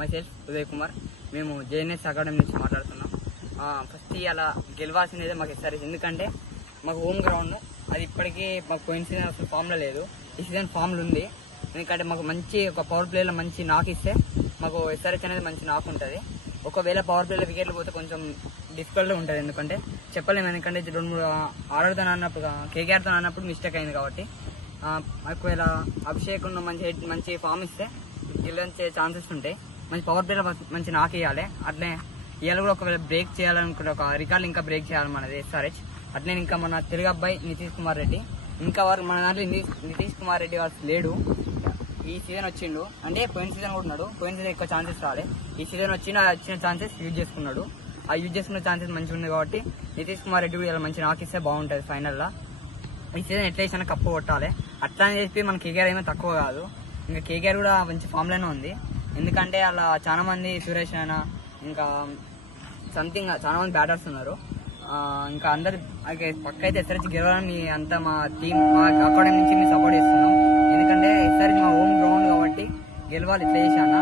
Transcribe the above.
Myself Uday Kumar. మేము JNS academy నుంచి మాట్లాడుతున్నాం. ఫస్ట్ అలా గెలవాల్సిందే మాకు ఎస్ఆర్హెచ్, ఎందుకంటే మాకు హోమ్ గ్రౌండ్. అది ఇప్పటికీ మాకు పోయిన సీజన్ అసలు ఫామ్లో లేదు, ఈ సీజన్ ఫామ్లో ఉంది. ఎందుకంటే మాకు మంచి ఒక పవర్ ప్లేలో మంచి నాక్ ఇస్తే మాకు ఎస్ఆర్హెచ్ అనేది మంచి నాక్ ఉంటుంది. ఒకవేళ పవర్ ప్లేలో వికెట్లు పోతే కొంచెం డిఫికల్ట్గా ఉంటుంది, ఎందుకంటే చెప్పలేము. ఎందుకంటే 2-3 ఆర్ఆర్తో ఆడినప్పుడు కేకేఆర్తో ఆడినప్పుడు మిస్టేక్ అయింది కాబట్టి. ఒకవేళ అభిషేక్ మంచి ఫామ్ ఇస్తే గెలిచే ఛాన్సెస్ ఉంటాయి. మంచి పవర్ ప్లేలో మంచి నాక్ ఇవ్వాలి. అట్లే ఇవాళ కూడా ఒకవేళ బ్రేక్ చేయాలనుకుంటే ఒక రికార్డు ఇంకా బ్రేక్ చేయాలి మనది ఎస్ఆర్హెచ్. అట్లే ఇంకా మన తెలుగు అబ్బాయి నితీష్ కుమార్ రెడ్డి, ఇంకా వారు మన దాంట్లో నితీష్ కుమార్ రెడ్డి వారు లేడు. ఈ సీజన్ వచ్చిండు, అంటే పోయిన సీజన్ కూడా ఉన్నాడు. పోయిన సీజన్ ఎక్కువ ఛాన్సెస్ రాలే, ఈ సీజన్ వచ్చిన ఛాన్సెస్ యూజ్ చేసుకున్నాడు. ఆ యూజ్ చేసుకున్న ఛాన్సెస్ మంచిగా ఉంది కాబట్టి నితీష్ కుమార్ రెడ్డి కూడా ఇలా మంచి నాక్ ఇస్తే బాగుంటుంది. ఫైనల్లో ఈ సీజన్ ఎట్లా వేసినా కప్పు కొట్టాలి. అట్లా అని చెప్పి మన కేకేఆర్ ఏమో తక్కువ కాదు, ఇంకా కేకేఆర్ కూడా మంచి ఫామ్లోనే ఉంది. ఎందుకంటే అలా చాలా మంది సురేష్ అయినా ఇంకా సంథింగ్ చాలా మంది బ్యాటర్స్ ఉన్నారు. ఇంకా అందరు పక్క అయితే ఎస్ఆర్హెచ్ గెలవాలని అంతా మా టీం మా అకాడమీ నుంచి మేము సపోర్ట్ చేస్తున్నాం. ఎందుకంటే ఎస్ఆర్హెచ్ మా హోమ్ గ్రౌండ్ కాబట్టి గెలవాలి, ఇట్లా చేసి అన్న.